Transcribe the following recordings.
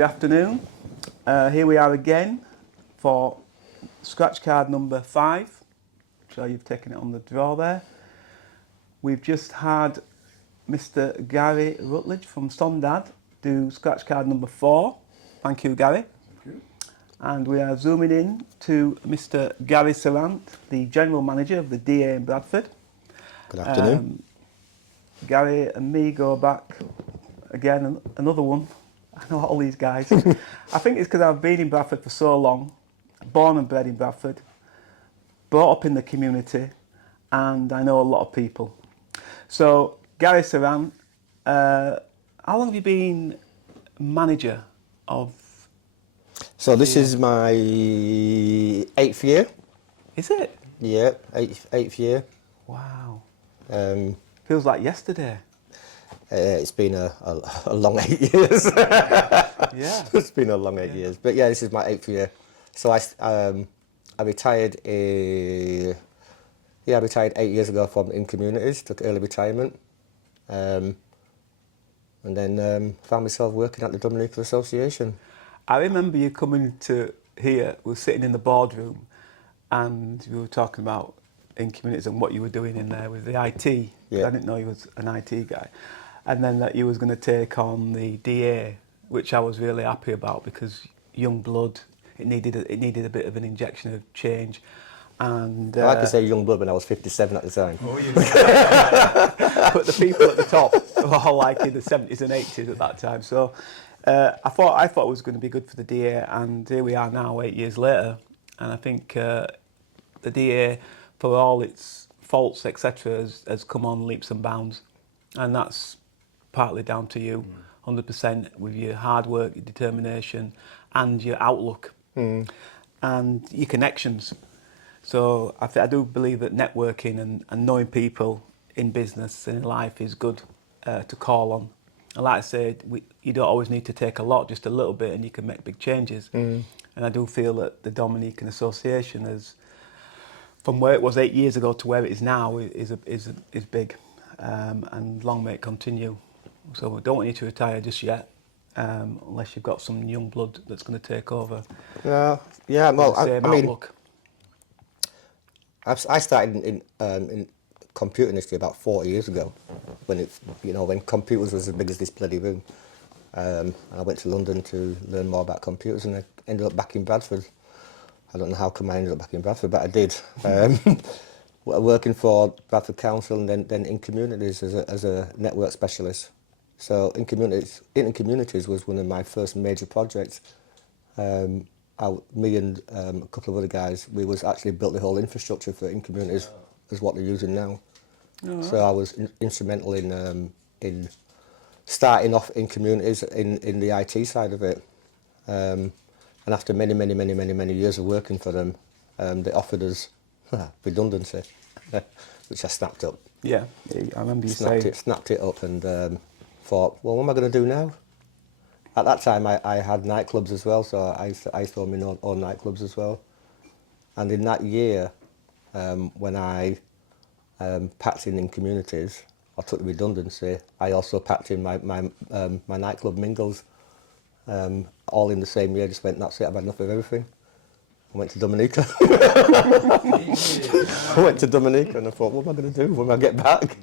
Good afternoon. Here we are again for Scratchcard number 5. I'm sure you've taken it on the draw there. We've just had Mr. Gary Rutledge from Sondad do Scratchcard number 4. Thank you, Gary. Thank you. And we are zooming in to Mr. Gary Serrant, the General Manager of the DA in Bradford. Good afternoon. Gary and me go back again, another one. I know all these guys. I think it's because I've been in Bradford for so long, born and bred in Bradford, brought up in the community, and I know a lot of people. So, Gary Serrant, how long have you been manager of? So this is my 8th year. Is it? Yeah, eighth year. Wow. Feels like yesterday. It's been a long 8 years. Yeah. It's been a long 8 years. But yeah, this is my 8th year. So I retired I retired 8 years ago from in communities, took early retirement. And then found myself working at the Dominican Association. I remember you coming to here, we were sitting in the boardroom and we were talking about in communities and what you were doing in there with the IT. Yeah. I didn't know you was an IT guy. And then that you was going to take on the DA, which I was really happy about because young blood, it needed a bit of an injection of change. And I like to say young blood when I was 57 at the time. Oh, yes. But the people at the top were all like in the 70s and 80s at that time. So I thought it was going to be good for the DA, and here we are now 8 years later. And I think the DA, for all its faults, etc., has come on leaps and bounds. And that's partly down to you, 100%, with your hard work, your determination, and your outlook, and your connections. So I do believe that networking and knowing people in business and in life is good to call on. And like I said, you don't always need to take a lot, just a little bit, and you can make big changes. And I do feel that the Dominican Association has from where it was 8 years ago to where it is now is big, and long may it continue. So we don't want you to retire just yet, unless you've got some young blood that's going to take over. Yeah. Well, The same I mean, outlook. I started in computer industry about 40 years ago, when when computers was as big as this bloody room. And I went to London to learn more about computers, and I ended up back in Bradford. I don't know how come I ended up back in Bradford, but I did. Working for Bradford Council, and then in communities as a network specialist. So in communities was one of my first major projects. Me and a couple of other guys, we was actually built the whole infrastructure for in communities as what they're using now. Oh, So I was instrumental in starting off in communities in the IT side of it. And after many years of working for them, they offered us redundancy, which I snapped up. yeah, I remember you saying. Snapped it up, and thought, well, what am I going to do now? At that time, I had nightclubs as well, so I used to own my own nightclubs as well. And in that year, when I packed in communities, I took the redundancy. I also packed in my nightclub mingles, all in the same year. Just went, that's it, I've had enough of everything. I went to Dominica. I went to Dominica, and I thought, what am I going to do when I get back?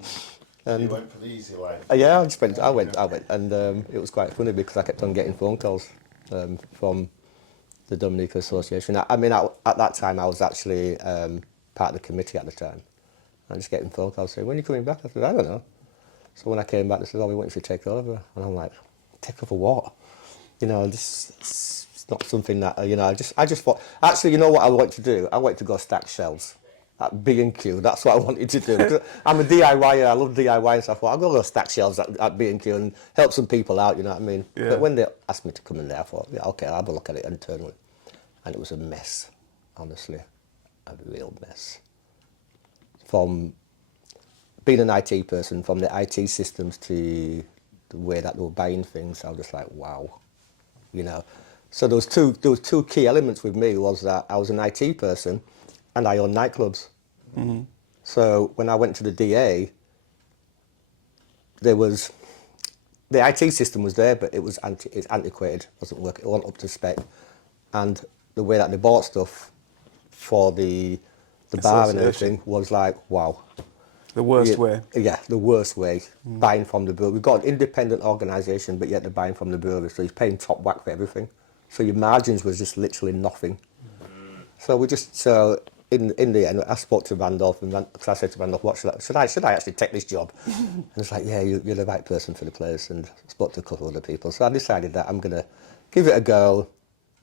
And you went for the easy way. yeah, I went, and it was quite funny because I kept on getting phone calls from the Dominica Association. I mean, at that time, I was actually part of the committee at the time. I was just getting phone calls saying, when are you coming back? I said, I don't know. So when I came back, they said, oh, we want you to take over. And I'm like, take over what? This it's not something that, I just thought, actually, you know what I want to do? I want to go stack shelves at B&Q. That's what I wanted to do. Because I'm a DIYer, I love DIY, so I thought, I'll go stack shelves at B&Q and help some people out, you know what I mean? Yeah. But when they asked me to come in there, I thought, yeah, okay, I'll have a look at it internally. And it was a mess, honestly, a real mess. From being an IT person, from the IT systems to the way that they were buying things, I was just like, wow, So there was two key elements with me, was that I was an IT person and I owned nightclubs. Mm-hmm. So when I went to the DA, the IT system was there, but it's antiquated, wasn't working, it wasn't up to spec. And the way that they bought stuff for the bar and everything was like, wow. The worst way. Yeah, the worst way. Buying from the brewery. We've got an independent organisation, but yet they're buying from the brewery, so he's paying top whack for everything. So your margins was just literally nothing. So in the end, I spoke to Randolph, because I said to Randolph, what should I actually take this job? And it's like, yeah, you're the right person for the place, and I spoke to a couple of other people. So I decided that I'm going to give it a go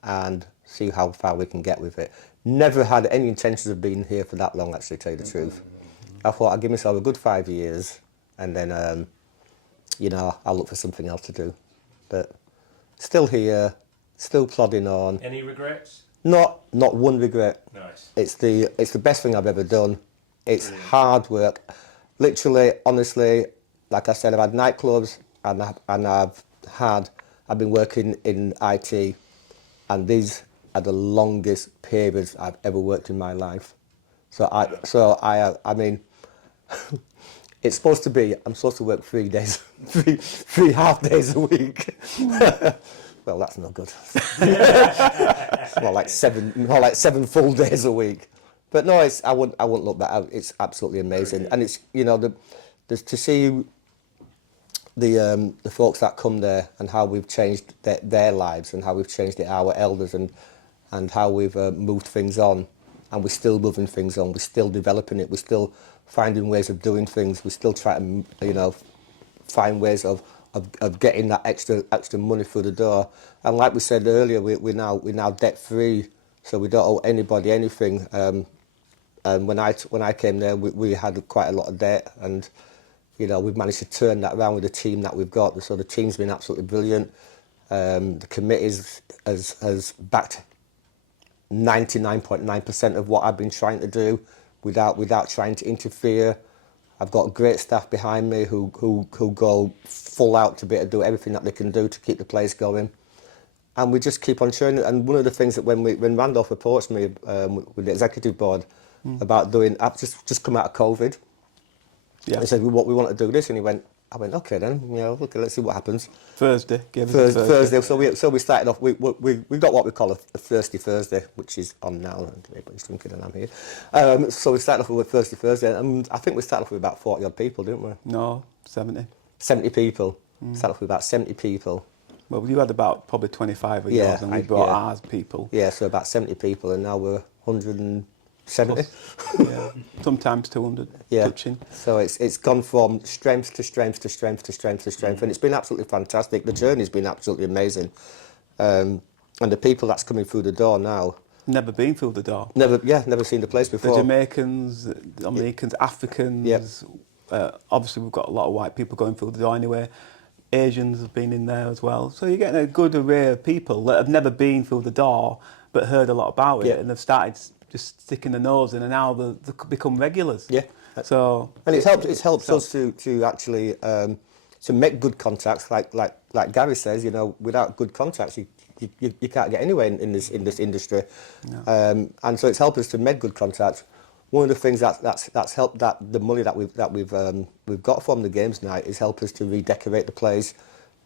and see how far we can get with it. Never had any intentions of being here for that long, actually, to tell you the truth. I thought I'd give myself a good 5 years, and then, I'll look for something else to do. But still here, still plodding on. Any regrets? Not one regret. Nice. It's the best thing I've ever done. It's hard work. Literally, honestly, like I said, I've had nightclubs, and I've been working in IT, and these are the longest periods I've ever worked in my life. I mean, it's supposed to be, I'm supposed to work 3 days, three half days a week. Well, that's not good. It's more like seven full days a week. But no, I wouldn't look back. It's absolutely amazing, and it's to see the folks that come there and how we've changed their lives and how we've changed our elders and how we've moved things on, and we're still moving things on. We're still developing it. We're still finding ways of doing things. We're still trying to find ways of getting that extra money through the door. And like we said earlier, we're now debt free, so we don't owe anybody anything. And when I came there, we had quite a lot of debt, and we've managed to turn that around with the team that we've got. So the team's been absolutely brilliant. The committee has backed 99.9% of what I've been trying to do without trying to interfere. I've got great staff behind me who go full out to be able to do everything that they can do to keep the place going. And we just keep on churning. And one of the things that when Randolph approached me with the executive board, about doing. I've just come out of COVID. Yeah. He said, "What we want to do this," and I went, "Okay then, okay, let's see what happens." Thursday. Gave us a Thursday. So we started off. We got what we call a Thirsty Thursday, which is on now. Everybody's drinking and I'm here. So we started off with Thirsty Thursday, and I think we started off with about 40 odd people, didn't we? No, 70. 70 people. Started off with about 70 people. Well, you had about probably 25 of Yeah, yours, and we brought ours people. Yeah, so about 70 people, and now we're 170. Yeah, sometimes 200 touching. So it's gone from strength to strength to strength to strength to strength, and it's been absolutely fantastic. The journey's been absolutely amazing, and the people that's coming through the door now. Never been through the door. Never seen the place before. The Jamaicans, Africans. Obviously, we've got a lot of white people going through the door anyway. Asians have been in there as well. So you're getting a good array of people that have never been through the door but heard a lot about it, and they've started just sticking their nose in, and now they've become regulars. Yeah. So and it's helped us to actually to make good contacts. Like Gary says, without good contacts, you can't get anywhere in this industry. No. And so it's helped us to make good contacts. One of the things that's helped, that the money that we've got from the games night is helped us to redecorate the place.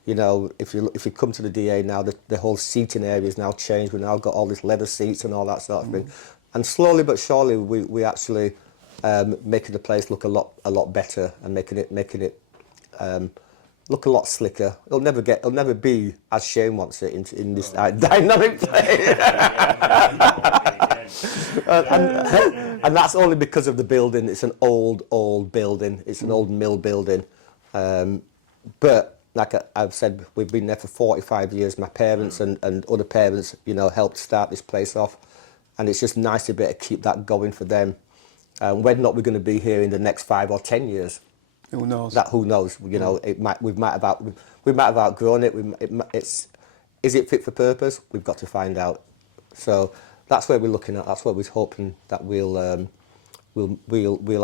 If you come to the DA now, the whole seating area is now changed. We've now got all this leather seats and all that sort of thing. And slowly but surely, we actually making the place look a lot better, and making it look a lot slicker. It'll never be as Shayne wants it in this dynamic play. And that's only because of the building. It's an old building. It's an old mill building. But like I've said, we've been there for 45 years. My parents and other parents, helped start this place off. And it's just nice to be able to keep that going for them. Whether or not we're going to be here in the next 5 or 10 years. Who knows? Who knows? We might have outgrown it. Is it fit for purpose? We've got to find out. So that's where we're looking at. That's what we're hoping that we'll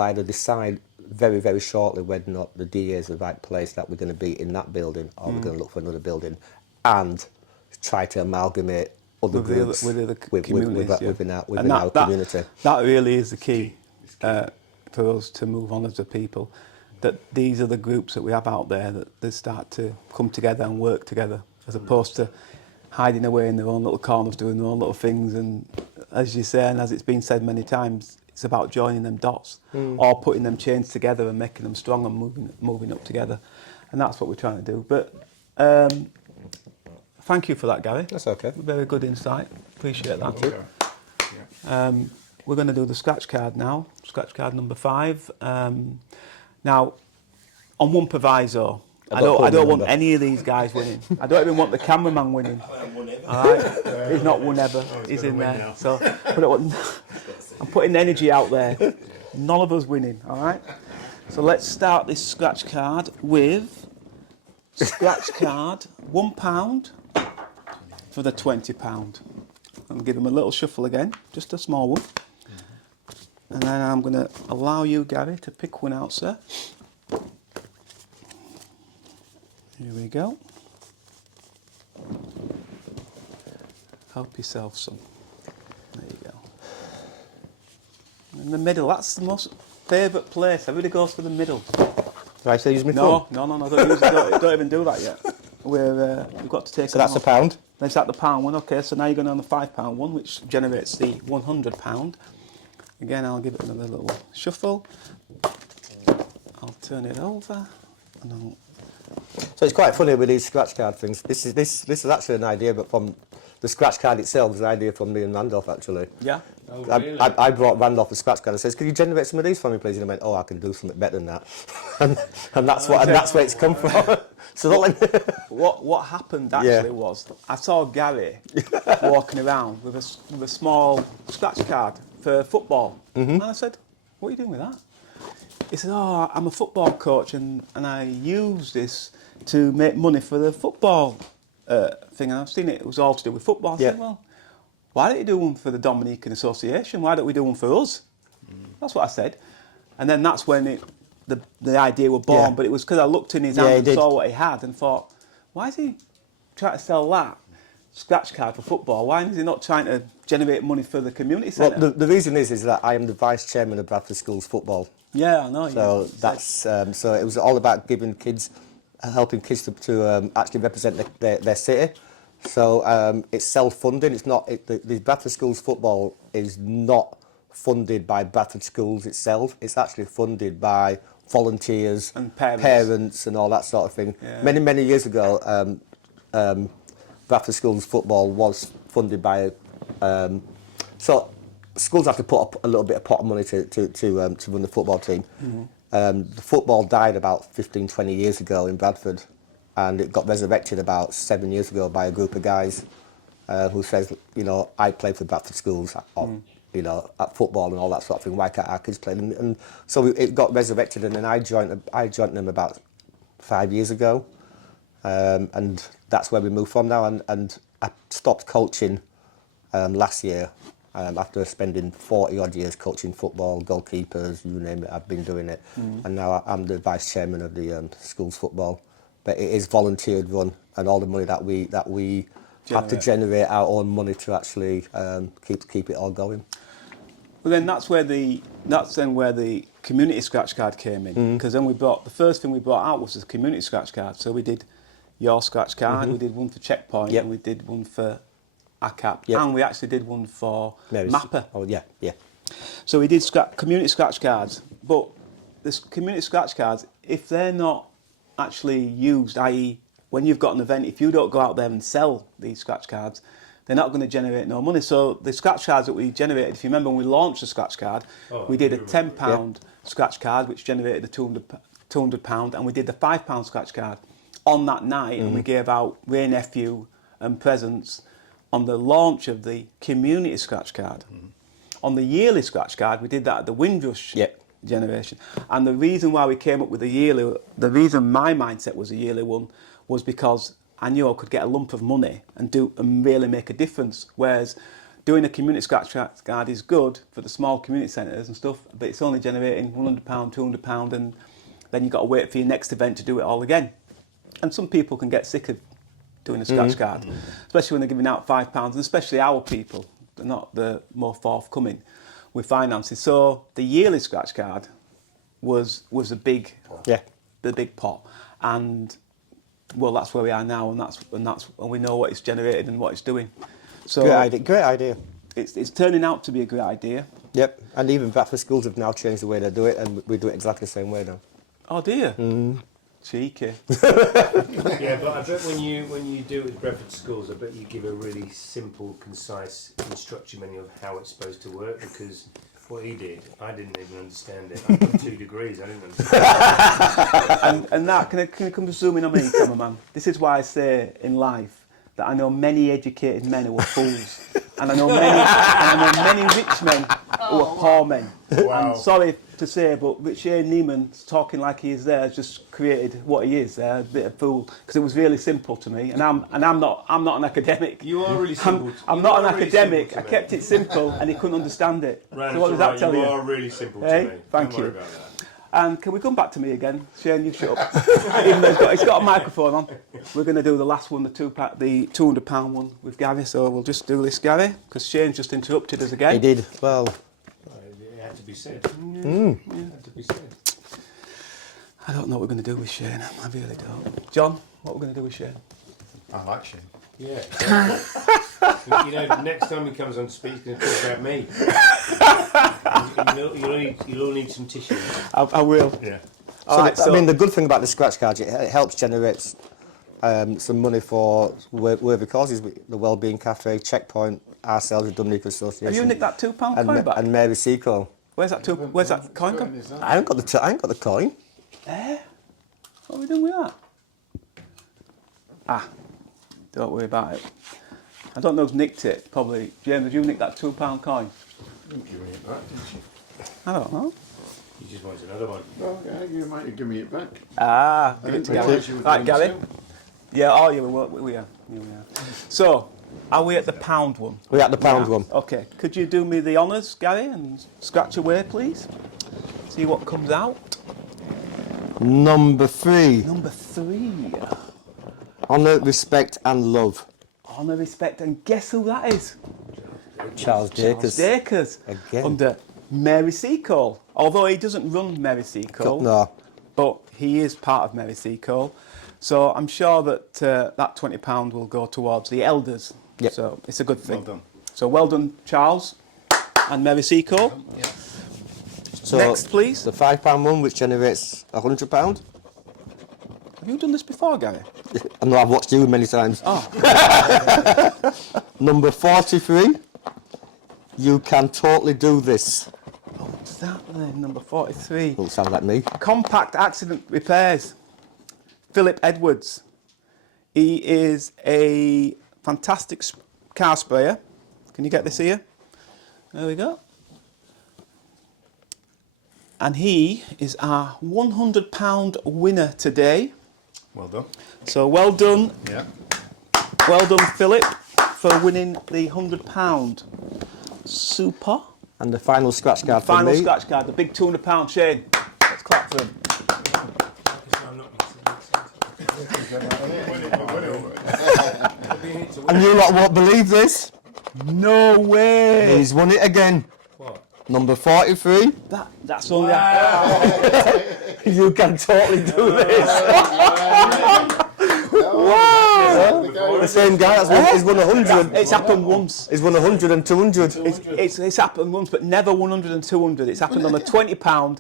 either decide very, very shortly whether or not the DA is the right place, that we're going to be in that building, or we're going to look for another building, and try to amalgamate other groups within our community. That really is the key for us to move on as a people. That these are the groups that we have out there, that they start to come together and work together, as opposed to hiding away in their own little corners doing their own little things. And as you say, and as it's been said many times, it's about joining them dots, or putting them chains together and making them strong and moving up together. And that's what we're trying to do. But thank you for that, Gary. That's okay. Very good insight. Appreciate that. Okay. Yeah. We're going to do the scratch card now. Scratch card number 5. Now, on one proviso, I don't want any of these guys winning. I don't even want the cameraman winning. All right, he's not won ever. He's in there. So I'm putting the energy out there. None of us winning. All right. So let's start this scratch card with scratch card £1 for the £20. I'm give him a little shuffle again, just a small one. And then I'm going to allow you, Gary, to pick one out, sir. Here we go. Help yourself, son. There you go. In the middle, that's the most favourite place. Everybody goes for the middle. Do I still use my phone? No, don't even do that yet. We've got to take. So that's £1. Let's at the £1 one. Okay, so now you're going on the £5 one, which generates the £100. Again, I'll give it another little shuffle. I'll turn it over, and I'll. So it's quite funny with these scratch card things. This is actually an idea, but from the scratch card itself was an idea from me and Randolph actually. Yeah. Oh, really? I brought Randolph a scratch card and says, "Can you generate some of these for me, please?" And I went, "Oh, I can do something better than that," and that's where it's come from. So what happened actually was I saw Gary walking around with a small scratch card for football, and I said, "What are you doing with that?" He said, "Oh, I'm a football coach, and I use this to make money for the football thing. And I've seen it was all to do with football." I said, "Well, why don't you do one for the Dominican Association? Why don't we do one for us?" That's what I said. And then that's when the idea was born. Yeah. But it was because I looked in his hand and saw what he had and thought, why is he trying to sell that Scratchcard for football, why is he not trying to generate money for the community Well, centre? the reason is that I am the vice chairman of Bradford Schools Football. Yeah, I know. So you that's so it was all about giving kids, helping kids to actually represent their city. So it's self-funding. It's not the Bradford Schools Football is not funded by Bradford Schools itself. It's actually funded by volunteers And parents. and all that sort of thing. Yeah. Many years ago, Bradford Schools Football was funded by. So schools have to put up a little bit of pot of money to run the football team. The football died about 15, 20 years ago in Bradford, and it got resurrected about 7 years ago by a group of guys who says, you know, I played for Bradford Schools, you know, at football and all that sort of thing. Why can't our kids play? And so it got resurrected, and then I joined them about 5 years ago, and that's where we moved from now. And I stopped coaching last year. After spending 40 odd years coaching football, goalkeepers, you name it, I've been doing it. And now I'm the vice chairman of the schools football. But it is volunteered run, and all the money that we have to generate our own money to actually keep it all going. Well, then that's where the community scratch card came in, because then the first thing we brought out was the community scratch card. So we did your scratch card, we did one for Checkpoint, and we did one for ACAP, and we actually did one for Mapper. Oh yeah. So we did community scratch cards, but this community scratch cards, if they're not actually used, i.e. when you've got an event, if you don't go out there and sell these scratch cards, they're not going to generate no money. So the scratch cards that we generated, if you remember when we launched the scratch card, we did a £10 scratch card, which generated the £200, and we did the £5 scratch card on that night, and we gave out Ray Nephew and presents on the launch of the community scratch card. On the yearly scratch card, we did that at the Windrush generation. And the reason why we came up with the reason my mindset was a yearly one was because I knew I could get a lump of money and really make a difference. Whereas doing a community scratch card is good for the small community centres and stuff, but it's only generating £100, £200, and then you've got to wait for your next event to do it all again. And some people can get sick of doing a scratch card, especially when they're giving out £5, and especially our people, they're not the more forthcoming with finances. So the yearly scratch card was the big pot, and well, that's where we are now, and we know what it's generated and what it's doing. So Great idea. It's turning out to be a great idea. Yep, and even Bradford Schools have now changed the way they do it, and we do it exactly the same way now. Oh dear. Cheeky. Yeah, but I bet when you do it with Bradford Schools, I bet you give a really simple, concise instruction manual of how it's supposed to work, because what he did, I didn't even understand it. I've got 2 degrees, I didn't understand it. and that, can you come to zoom in on me, cameraman? This is why I say in life that I know many educated men who are fools, and I know many rich men who are poor men. Wow. And sorry to say, but Shayne Niemen talking like he is there has just created what he is there, a bit of fool, because it was really simple to me, and I'm not an academic. You are really simple. I'm not an academic. I kept it simple, and he couldn't understand it. Ryan, so what does that tell you? You are really simple to Hey, me. thank Don't worry you. about that. And can we come back to me again? Shayne, you shut up. Even though it's got a microphone on. We're going to do the last one, the £200 one with Gary. So we'll just do this, Gary, because Shayne's just interrupted us again. He did. Well, It had to be said. It had to be said. I don't know what we're going to do with Shayne. I really don't. John, what are we going to do with Shayne? I like Shayne. Yeah. Exactly. You know, next time he comes on to speak, he's going to talk about me. You'll all need some tissue. I will. Yeah. I mean, the good thing about the scratch cards, it helps generate some money for worthy causes. The Wellbeing Cafe, Checkpoint, ourselves, the Dunleak Association. Have you nicked that £2 coin back? And Mary Seacole. Where's that coin gone? I ain't got the coin. What are we doing with that? Don't worry about it. I don't know who's nicked it. Probably James. Have you nicked that £2 coin? Didn't give me it back, didn't you? I don't know. He just wants another one. Well, yeah, you might have given me it back. Give it to I Gary. realised you were Right, doing Gary. so. Yeah. Oh, yeah. We are. Yeah, we are. So, are we at the pound one? We're at the pound one. Okay. Could you do me the honours, Gary, and scratch away, please? See what comes out. Number 3. Number 3. Honour, respect and love. Honour, respect, and guess who that is? Charles Dacres. Dacres. Again. Under Mary Seacole. Although he doesn't run Mary Seacole, No. but he is part of Mary Seacole. So I'm sure that that £20 will go towards the elders. Yep. So it's a good thing. Well done. So well done, Charles and Mary Seacole. Yeah. So Next, please. the £5 one, which generates £100. Have you done this before, Gary? I know I've watched you many times. Oh. Number 43. You can totally do this. Oh, what's that then? Number 43. Don't sound like me. Compact Accident Repairs. Philip Edwards. He is a fantastic car sprayer. Can you get this here? There we go. And he is our £100 winner today. Well done. So well done. Yeah. Well done, Philip, for winning the £100. Super. And the final scratch card for Final me. scratch card, the big £200 Shayne. Let's clap for him. And you lot won't believe this. No way. He's won it again. What? Number 43. That's only You can totally do this. The same guy he's won 100. It's happened once. He's won 100 and 200. It's happened once, but never 100 and 200. It's happened on a £20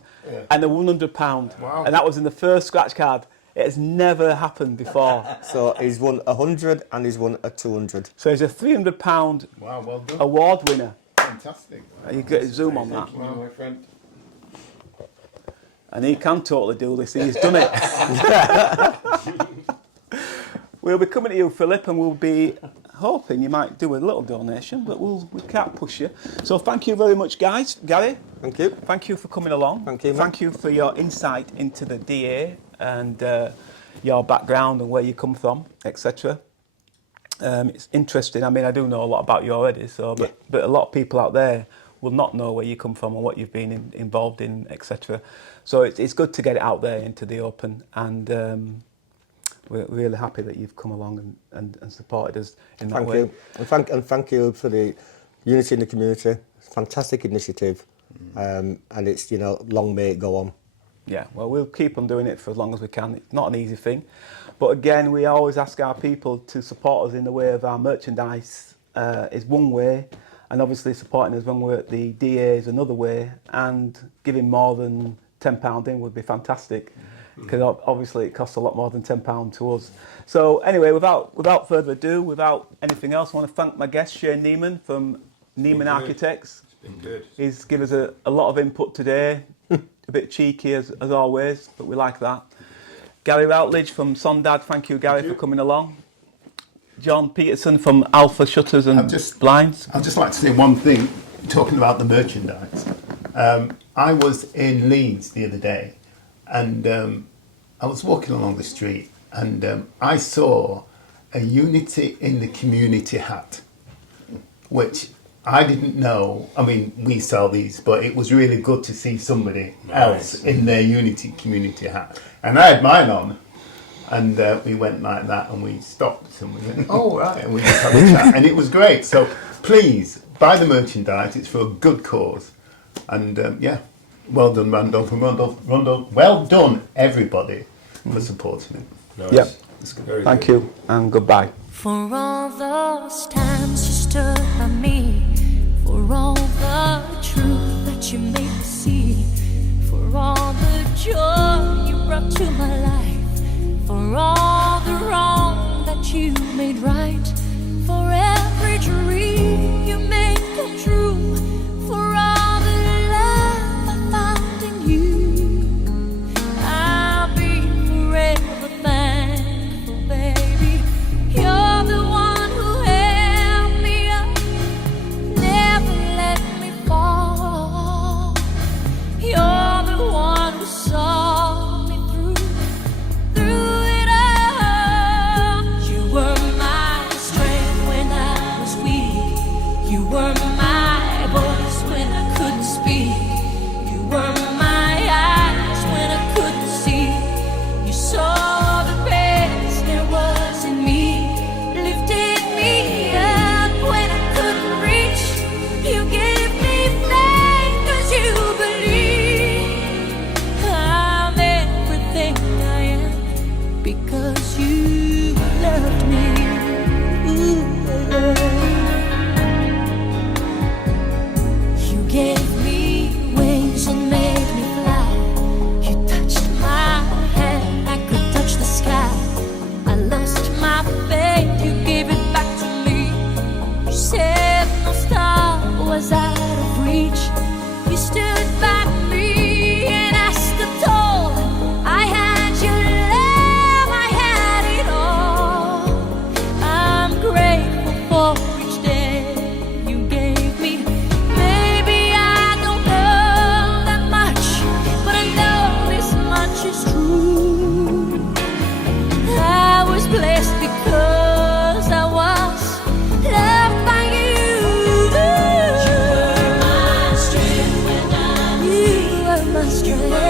and a £100. Wow. And that was in the first scratch card. It has never happened before. So he's won 100 and he's won a 200. So he's a £300 Wow, well done. award winner. Fantastic. You get a zoom on that. Wow, my friend. And he can totally do this. He's done it. We'll be coming to you, Philip, and we'll be hoping you might do a little donation, but we can't push you. So thank you very much, guys. Gary, Thank you. thank you for coming along. Thank you, mate. Thank you for your insight into the DA and your background and where you come from, etc. It's interesting. I mean, I do know a lot about you already, so but a lot of people out there will not know where you come from and what you've been involved in, etc. So it's good to get it out there into the open, and we're really happy that you've come along and supported us in that way. Thank you. And thank you for the unity in the community. Fantastic initiative. And it's, long may it go on. Yeah, well, we'll keep on doing it for as long as we can. It's not an easy thing. But again, we always ask our people to support us in the way of our merchandise is one way, and obviously supporting us when we're at the DA is another way, and giving more than £10 in would be fantastic, because obviously it costs a lot more than £10 to us. So anyway, without further ado, without anything else, I want to thank my guest, Shayne Niemen from Niemen Architects. It's been good. He's given us a lot of input today, a bit cheeky as always, but we like that. Gary Routledge from Sondad, thank you, Gary, for coming along. John Peterson from Alpha Shutters and Blinds. I'd just like to say one thing, talking about the merchandise. I was in Leeds the other day, and I was walking along the street, and I saw a Unity in the Community hat, which I didn't know. I mean, we sell these, but it was really good to see somebody else in their Unity Community hat. And I had mine on, and we went like that, and we stopped, and we went, oh, right, and we just had a chat, and it was great. So please, buy the merchandise, it's for a good cause. And well done, Randolph, and Randolph, well done, everybody, for supporting it. Nice. Yep. Very Thank good. you, and goodbye. For all those times you stood by me, for all the truth that you made me see, for all the joy you brought to my life, for all the wrong that you made right, for every dream you made come true, for all the love I found in you, I'll be forever thankful, baby. You're the one who held me up, never let me fall. You're the one who saw me through it all. You were my strength when I Your love